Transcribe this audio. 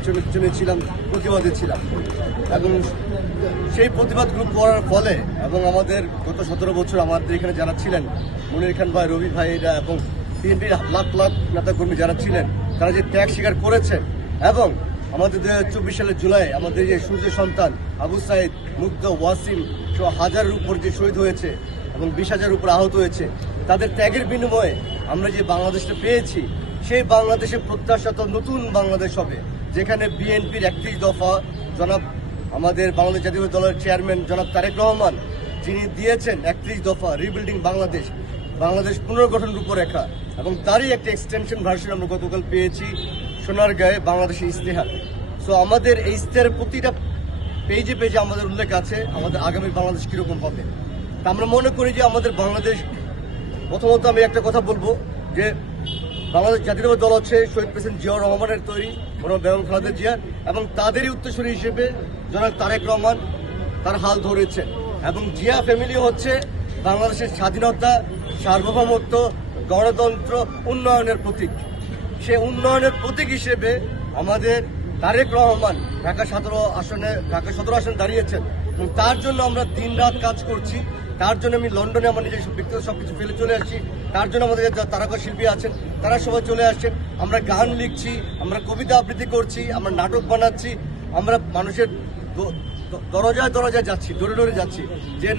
পিছনে পিছনে ছিলাম প্রতিবাদে ছিলাম। এবং সেই প্রতিবাদ গ্রুপ করার ফলে এবং আমাদের গত সতেরো বছর আমাদের এখানে যারা ছিলেন, মনির খান ভাই, রবি ভাইরা এবং বিএনপির লাখ লাখ নেতাকর্মী যারা ছিলেন, তারা যে ত্যাগ স্বীকার করেছেন এবং আমাদের দু হাজার চব্বিশ সালের জুলাই আমাদের যে সূর্য সন্তান আবু সাইদ, মুগ্ধ, ওয়াসিম হাজারের উপর যে শহীদ হয়েছে এবং বিশ হাজার উপর আহত হয়েছে, তাদের ত্যাগের বিনিময়ে আমরা যে বাংলাদেশটা পেয়েছি, সেই বাংলাদেশে প্রত্যাশাত নতুন বাংলাদেশ হবে। যেখানে বিএনপির একত্রিশ দফা, জনাব আমাদের বাংলাদেশ জাতীয় দলের চেয়ারম্যান জনাব তারেক রহমান, যিনি দিয়েছেন একত্রিশ দফা রিবিল্ডিং বাংলাদেশ বাংলাদেশ পুনর্গঠন রূপরেখা এবং তারই একটা এক্সটেনশন ভার্সন আমরা গতকাল পেয়েছি সোনার গায়ে বাংলাদেশের ইস্তেহার সো আমাদের এই ইস্তেহারের প্রতিটা পেজে পেজে আমাদের উল্লেখ আছে, আমাদের আগামী বাংলাদেশ কীরকম হবে। তা আমরা মনে করি যে আমাদের বাংলাদেশ, প্রথমত আমি একটা কথা বলব যে বাংলাদেশ জাতীয়তাবাদী দল হচ্ছে শহীদ প্রেসিডেন্ট জিয়াউর রহমানের তৈরি বড় বেগম খালেদা জিয়ার এবং তাদেরই উত্তরসূরি হিসেবে জনাব তারেক রহমান তার হাল ধরেছেন। এবং জিয়া ফ্যামিলি হচ্ছে বাংলাদেশের স্বাধীনতা, সার্বভৌমত্ব, গণতন্ত্র উন্নয়নের প্রতীক। সে উন্নয়নের প্রতীক হিসেবে আমাদের তারেক রহমান ঢাকা সতেরো আসনে, ঢাকা সতেরো আসনে দাঁড়িয়েছেন। এবং তার জন্য আমরা দিন রাত কাজ করছি। তার জন্য আমি লন্ডনে আমার নিজের ব্যক্তিগত সব কিছু ফেলে চলে আসছি। তার জন্য আমাদের তারকা শিল্পী আছেন, তারা সবাই চলে আসছেন। আমরা গান লিখছি, আমরা কবিতা আবৃত্তি করছি, আমরা নাটক বানাচ্ছি, আমরা মানুষের দরজায় দরজায় যাচ্ছি, ডোরে ডোরে যাচ্ছি। যে